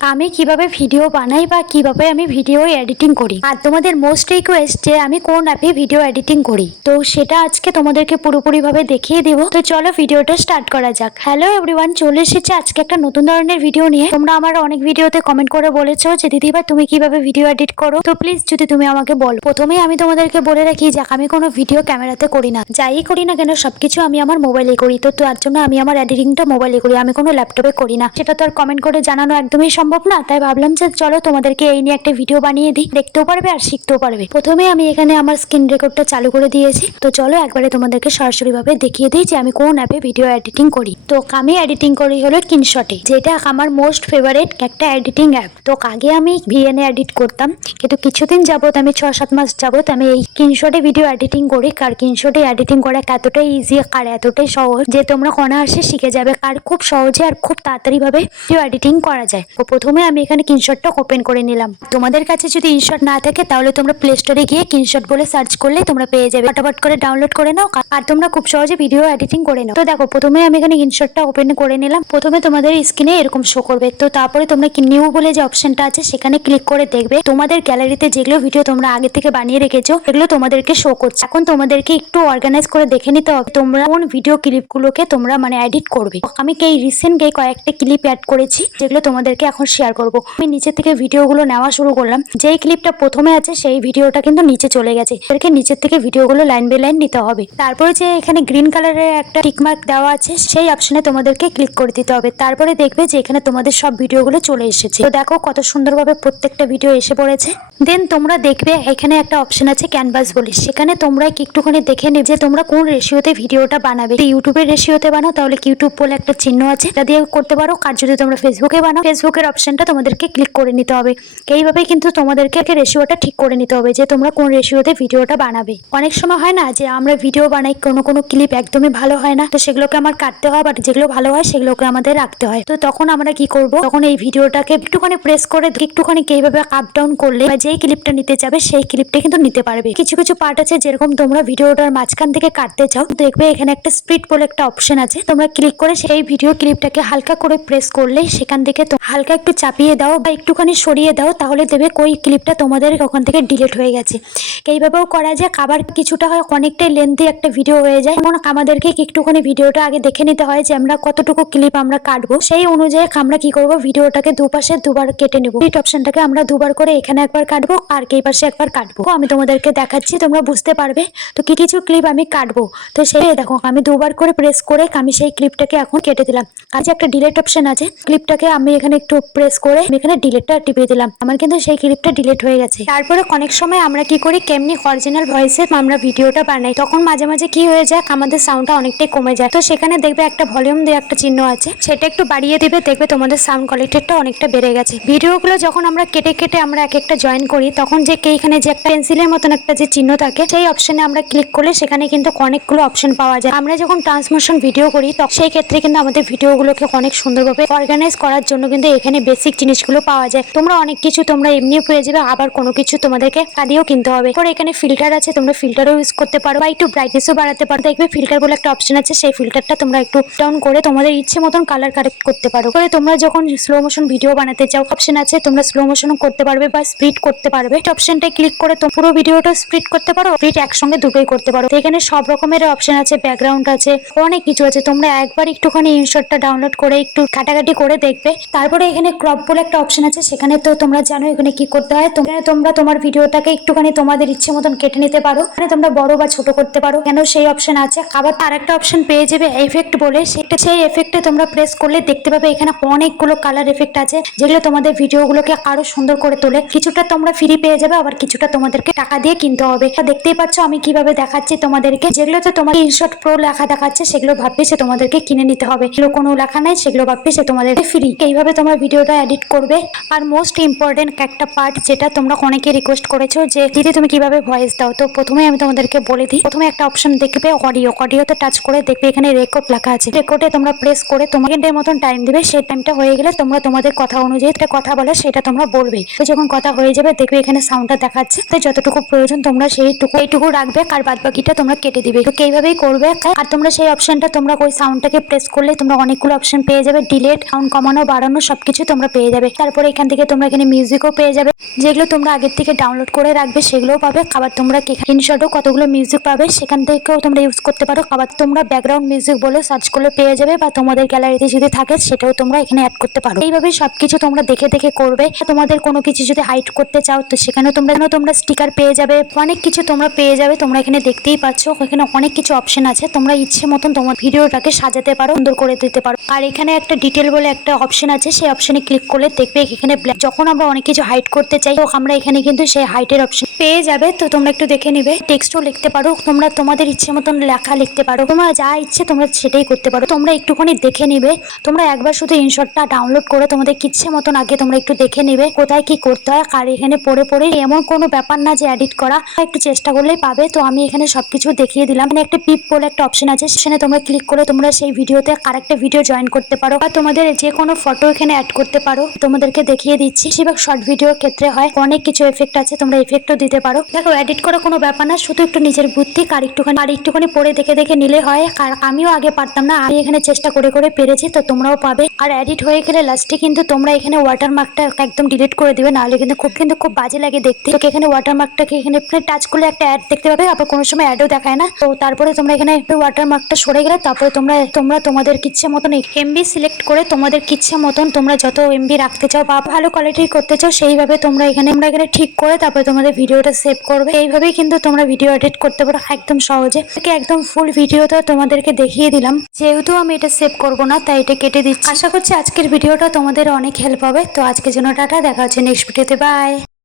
আমি কীভাবে ভিডিও বানাই বা কীভাবে আমি ভিডিও এডিটিং করি? আর তোমাদের মোস্ট রিকোয়েস্ট যে আমি কোন অ্যাপে ভিডিও এডিটিং করি? তো সেটা আজকে তোমাদেরকে পুরোপুরিভাবে দেখিয়ে দেবো। তো চলো ভিডিওটা স্টার্ট করা যাক। হ্যালো এভরিওয়ান চলে এসেছে আজকে একটা নতুন ধরনের ভিডিও নিয়ে। তোমরা আমার অনেক ভিডিওতে কমেন্ট করে বলেছ যে দিদিভাই তুমি কীভাবে ভিডিও এডিট করো? তো প্লিজ যদি তুমি আমাকে বলো। প্রথমেই আমি তোমাদেরকে বলে রাখি যে আমি কোনো ভিডিও ক্যামেরাতে করি না। যাই করি না কেন, সবকিছু আমি আমার মোবাইলে করি। তো তার জন্য আমি আমার এডিটিংটা মোবাইলে করি। আমি কোনো ল্যাপটপে করি না। সেটা তো আর কমেন্ট করে জানানো একদমই সম্ভব না, তাই ভাবলাম যে চলো তোমাদেরকে এই নিয়ে একটা ভিডিও বানিয়ে দিই, দেখতেও পারবে আর শিখতেও পারবে। প্রথমে আমি এখানে আমার স্ক্রিন রেকর্ডটা চালু করে দিয়েছি। তো চলো একবারে তোমাদেরকে সরাসরি ভাবে দেখিয়ে দিই যে আমি কোন অ্যাপে ভিডিও এডিটিং করি। তো আমি এডিটিং করি হলো কিনশটে যেটা আমার মোস্ট ফেভারিট একটা এডিটিং অ্যাপ তো আগে আমি ভিএনএ এডিট করতাম, কিন্তু কিছুদিন যাবত আমি ছ সাত মাস যাবত আমি এই কিনশটে ভিডিও এডিটিং করি কার কিনশটে এডিটিং করা এতটাই ইজি আর এতটাই সহজ যে তোমরা অনায়াসে শিখে যাবে, আর খুব সহজে আর খুব তাড়াতাড়ি ভাবে ভিডিও এডিটিং করা যায়। প্রথমে আমি এখানে কিনশটটা ওপেন করে নিলাম। তোমাদের কাছে যদি ইনশট না থাকে, তাহলে তোমরা প্লে স্টোরে গিয়ে কিনশট বলে সার্চ করলে তোমরা পেয়ে যাবে। ফটাফট করে ডাউনলোড করে নাও আর তোমরা খুব সহজে ভিডিও এডিটিং করে নাও। তো দেখো, প্রথমে আমি এখানে ইনশটটা ওপেন করে নিলাম। প্রথমে তোমাদের স্ক্রিনে এরকম শো করবে। তো তারপরে তোমরা নিউ বলে যে অপশনটা আছে, সেখানে ক্লিক করে দেখবে। তোমাদের গ্যালারিতে যেগুলো ভিডিও তোমরা আগে থেকে বানিয়ে রেখেছো এগুলো তোমাদেরকে শো করছে। এখন তোমাদেরকে একটু অর্গানাইজ করে দেখে নিতে হবে, তোমরা কোন ভিডিও ক্লিপগুলোকে তোমরা মানে এডিট করবে। আমি এই রিসেন্ট এই কয়েকটা ক্লিপ অ্যাড করেছি, যেগুলো তোমাদেরকে এখন শেয়ার করব। আমি নিচে থেকে ভিডিওগুলো নেওয়া শুরু করলাম। যেই ক্লিপটা প্রথমে আছে, সেই ভিডিওটা কিন্তু নিচে চলে গেছে। এদেরকে নিচের থেকে ভিডিওগুলো লাইন বাই লাইন নিতে হবে। তারপরে যে এখানে গ্রিন কালারের একটা টিকমার্ক দেওয়া আছে, সেই অপশনে তোমাদেরকে ক্লিক করে দিতে হবে। তারপরে দেখবে যে এখানে তোমাদের সব ভিডিওগুলো চলে এসেছে। তো দেখো কত সুন্দরভাবে প্রত্যেকটা ভিডিও এসে পড়েছে। দেন তোমরা দেখবে এখানে একটা অপশন আছে ক্যানভাস বলে। সেখানে তোমরা একটুখানি দেখে নেবে যে তোমরা কোন রেশিওতে ভিডিওটা বানাবে। ইউটিউবের রেশিওতে বানাও, তাহলে ইউটিউব বলে একটা চিহ্ন আছে। এটা দিয়ে করতে পারো। আর যদি তোমরা ফেসবুকে বানাও ফেসবুকের অপশনটা তোমাদেরকে ক্লিক করে নিতে হবে। এইভাবেই কিন্তু তোমাদেরকে রেশিওটা ঠিক করে নিতে হবে যে তোমরা কোন রেশিওতে ভিডিওটা বানাবে। অনেক সময় হয় না যে আমরা ভিডিও বানাই, কোনো কোনো ক্লিপ একদমই ভালো হয় না। তো সেগুলোকে আমার কাটতে হয় বাট যেগুলো ভালো হয় সেগুলোকে আমাদের রাখতে হয়। তো তখন আমরা কি করব? তখন এই ভিডিওটাকে একটুখানি প্রেস করে একটুখানি এইভাবে আপ ডাউন করলে বা যেই ক্লিপটা নিতে যাবে, সেই ক্লিপটা কিন্তু নিতে পারবে। কিছু কিছু পার্ট আছে যেরকম তোমরা ভিডিওটার মাঝখান থেকে কাটতে চাও। দেখবে এখানে একটা স্প্লিট বলে একটা অপশন আছে। তোমরা ক্লিক করে সেই ভিডিও ক্লিপটাকে হালকা করে প্রেস করলে সেখান থেকে হালকা চাপিয়ে দাও বা একটুখানি সরিয়ে দাও, তাহলে দেবে ওই ক্লিপটা তোমাদের ওখান থেকে ডিলিট হয়ে গেছে। এইভাবেও করা যায় আবার কিছুটা হয় অনেকটাই লেন্থি একটা ভিডিও হয়ে যায়। যেমন আমাদেরকে একটুখানি ভিডিওটা আগে দেখে নিতে হয় যে আমরা কতটুকু ক্লিপ আমরা কাটবো, সেই অনুযায়ী আমরা কি করব ভিডিওটাকে দুপাশে দুবার কেটে নেব। এই অপশনটাকে আমরা দুবার করে এখানে একবার কাটবো আর এই পাশে একবার কাটবো। আমি তোমাদেরকে দেখাচ্ছি, তোমরা বুঝতে পারবে তো কি কিছু ক্লিপ আমি কাটবো। তো সেই দেখো, আমি দুবার করে প্রেস করে আমি সেই ক্লিপটাকে এখন কেটে দিলাম। যে একটা ডিলেট অপশন আছে ক্লিপটাকে আমি এখানে একটু প্রেস করে আমি এখানে ডিলেটটা টিপে দিলাম। আমার কিন্তু সেই ক্লিপটা ডিলিট হয়ে গেছে। তারপরে অনেক সময় আমরা কি করি, কেমনি অরিজিনাল ভয়েসে আমরা ভিডিওটা বানাই। তখন মাঝে মাঝে কি হয়ে যায়, আমাদের সাউন্ডটা অনেকটাই কমে যায়। তো সেখানে দেখবে একটা ভলিউম দিয়ে একটা চিহ্ন আছে। সেটা একটু বাড়িয়ে দিবে, দেখবে তোমাদের সাউন্ড কোয়ালিটিটা অনেকটা বেড়ে গেছে। ভিডিওগুলো যখন আমরা কেটে কেটে আমরা এক একটা জয়েন করি, তখন যে এইখানে যে একটা পেন্সিলের মতন একটা যে চিহ্ন থাকে, সেই অপশনে আমরা ক্লিক করলে সেখানে কিন্তু অনেকগুলো অপশন পাওয়া যায়। আমরা যখন ট্রান্সমোশন ভিডিও করি, তখন সেই ক্ষেত্রে কিন্তু আমাদের ভিডিওগুলোকে অনেক সুন্দরভাবে অর্গানাইজ করার জন্য কিন্তু এখানে বেসিক জিনিসগুলো পাওয়া যায়। তোমরা অনেক কিছু তোমরা এমনিও পেয়ে যাবে, আবার কোনো কিছু তোমাদেরকে কাঁদিয়েও কিনতে হবে। পরে এখানে ফিল্টার আছে, তোমরা ফিল্টারও ইউজ করতে পারো বা একটু ব্রাইটনেসও বাড়াতে পারো। দেখবে ফিল্টার বলে একটা অপশন আছে, সেই ফিল্টারটা তোমরা একটু ডাউন করে তোমাদের ইচ্ছে মতন কালার কারেক্ট করতে পারো। পরে তোমরা যখন স্লো মোশন ভিডিও বানাতে চাও অপশন আছে, তোমরা স্লো মোশনও করতে পারবে বা স্প্রিড করতে পারবে। অপশনটাই ক্লিক করে তো পুরো ভিডিওটা স্প্রিড করতে পারো স্প্রিড একসঙ্গে দুটোই করতে পারো। এখানে সব রকমের অপশন আছে ব্যাকগ্রাউন্ড আছে, অনেক কিছু আছে। তোমরা একবার একটুখানি ইনশটটা ডাউনলোড করে একটু কাটাকাটি করে দেখবে। তারপরে এখানে ক্রপ বলে একটা অপশন আছে, সেখানে তো তোমরা জানো এখানে কি করতে হয়। তোমরা তোমরা তোমার ভিডিওটাকে একটুখানি তোমাদের ইচ্ছে মতন কেটে নিতে পারো। মানে তোমরা বড় বা ছোট করতে পারো, কেন সেই অপশন আছে। আবার আর একটা অপশন পেয়ে যাবে এফেক্ট বলে, সেটা সেই এফেক্টে তোমরা প্রেস করলে দেখতে পাবে এখানে অনেকগুলো কালার এফেক্ট আছে, যেগুলো তোমাদের ভিডিওগুলোকে আরও সুন্দর করে তোলে। কিছুটা তোমরা ফ্রি পেয়ে যাবে, আবার কিছুটা তোমাদেরকে টাকা দিয়ে কিনতে হবে। দেখতেই পাচ্ছ, আমি কীভাবে দেখাচ্ছি তোমাদেরকে। যেগুলোতে তোমার ইনশট প্রো লেখা দেখাচ্ছে, সেগুলো ভাববে সে তোমাদেরকে কিনে নিতে হবে। কোনো লেখা নাই, সেগুলো ভাববে সে তোমাদেরকে ফ্রি এইভাবে তোমরা ভিডিওটা এডিট করবে। আর মোস্ট ইম্পর্টেন্ট একটা পার্ট যেটা তোমরা অনেকে রিকোয়েস্ট করেছ যে, দিদি, তুমি কীভাবে ভয়েস দাও? তো প্রথমে আমি তোমাদেরকে বলে দিই। প্রথমে একটা অপশন দেখবে অডিও অডিওতে টাচ করে দেখবে এখানে রেকর্ড লেখা আছে। রেকর্ডে তোমরা প্রেস করে তোমাদের মতন টাইম দিবে, সেই টাইমটা হয়ে গেলে তোমরা তোমাদের কথা অনুযায়ী কথা বলে সেটা তোমরা বলবে। তো যখন কথা হয়ে যাবে, দেখবে এখানে সাউন্ডটা দেখাচ্ছে। তো যতটুকু প্রয়োজন তোমরা সেইটুকু, এইটুকু রাখবে আর বাদ বাকিটা তোমরা কেটে দিবে। তো এইভাবেই করবে। আর তোমরা সেই অপশনটা তোমরা ওই সাউন্ডটাকে প্রেস করলে তোমরা অনেকগুলো অপশন পেয়ে যাবে। ডিলেট সাউন্ড কমানো, বাড়ানো, সবকিছু তোমরা পেয়ে যাবে। তারপরে এখান থেকে তোমরা এখানে মিউজিকও পেয়ে যাবে। যেগুলো তোমরা আগের থেকে ডাউনলোড করে রাখবে, সেগুলোও পাবে। আবার তোমরা স্ক্রিনশটও কতগুলো মিউজিক পাবে, সেখান থেকেও তোমরা ইউজ করতে পারো। আবার তোমরা ব্যাকগ্রাউন্ড মিউজিক বলে সার্চ করলে পেয়ে যাবে বা তোমাদের গ্যালারিতে যদি থাকে, সেটাও তোমরা এখানে অ্যাড করতে পারো। এইভাবে সবকিছু তোমরা দেখে দেখে করবে। তোমাদের কোনো কিছু যদি হাইড করতে চাও, তো সেখানেও তোমরা তোমরা স্টিকার পেয়ে যাবে। অনেক কিছু তোমরা পেয়ে যাবে। তোমরা এখানে দেখতেই পাচ্ছ, এখানে অনেক কিছু অপশন আছে। তোমরা ইচ্ছে মতন তোমার ভিডিওটাকে সাজাতে পারো, সুন্দর করে দিতে পারো। আর এখানে একটা ডিটেল বলে একটা অপশন আছে। সেই অপশনে ক্লিক করলে দেখবে এখানে যখন আমরা অনেক কিছু হাইড করতে চাই, তো আমরা এখানে কিন্তু সেই হাইটের অপশন পেয়ে যাবে। তো তোমরা একটু দেখে নিবে। টেক্সটও লিখতে পারো। তোমরা তোমাদের ইচ্ছে মতন লেখা লিখতে পারো। তোমরা যা ইচ্ছে তোমরা সেটাই করতে পারো। তোমরা একটুখানি দেখে নিবে। তোমরা একবার শুধু ইনশটটা ডাউনলোড করে তোমাদের ইচ্ছে মতন আগে তোমরা একটু দেখে নিবে কোথায় কি করতে হয়। আর এখানে পড়ে পড়ে এমন কোনো ব্যাপার না যে এডিট করা, একটু চেষ্টা করলেই পাবে। তো আমি এখানে সবকিছু দেখিয়ে দিলাম। মানে একটা পিপ বলে একটা অপশন আছে। সেখানে তোমরা ক্লিক করে তোমরা সেই ভিডিওতে আরেকটা ভিডিও জয়েন করতে পারো। আর তোমাদের যে কোনো ফটো এখানে অ্যাড করতে পারো। তোমাদেরকে দেখিয়ে দিচ্ছি। বেশিরভাগ শর্ট ভিডিওর ক্ষেত্রে হয়। অনেক কিছু এফেক্ট আছে, তোমরা এফেক্টও দিতে পারো। দেখো এডিট করা কোনো ব্যাপার না, শুধু একটু নিজের বুদ্ধি আর একটুখানি আর একটুখানি পড়ে দেখে দেখে নিলে হয়। আর আমিও আগে পারতাম না, আমি এখানে চেষ্টা করে করে পেরেছি, তো তোমরাও পাবে। আর এডিট হয়ে গেলে লাস্টে কিন্তু তোমরা এখানে ওয়াটার মার্কটা একদম ডিলিট করে দিবে, নাহলে কিন্তু খুব কিন্তু খুব বাজে লাগে দেখতে। তো এখানে ওয়াটার মার্কটাকে এখানে টাচ করলে একটা অ্যাড দেখতে পাবে, আবার কোনো সময় অ্যাডও দেখায় না। তো তারপরে তোমরা এখানে ওয়াটার মার্কটা সরে গেলে, তারপরে তোমরা তোমরা তোমাদের কিচ্ছে মতন এমবি সিলেক্ট করে তোমাদের কিচ্ছে মতন তোমরা যত এমবি রাখতে চাও বা ভালো কোয়ালিটির করতে চাও, সেইভাবে তোমরা এখানে আমরা এখানে ঠিক করে তারপরে তোমাদের ভিডিওটা সেভ করবে। এইভাবেই কিন্তু তোমরা ভিডিও এডিট করতে পারো একদম সহজে। একে একদম ফুল ভিডিওটা তোমাদেরকে দেখিয়ে দিলাম। যেহেতু আমি এটা সেভ করব না, তাই এটা কেটে দিচ্ছি। আশা করছি আজকের ভিডিওটা তোমাদের অনেক হেল্প হবে। তো আজকের জন্য টাটা, দেখা হচ্ছে নেক্সট ভিডিওতে বাই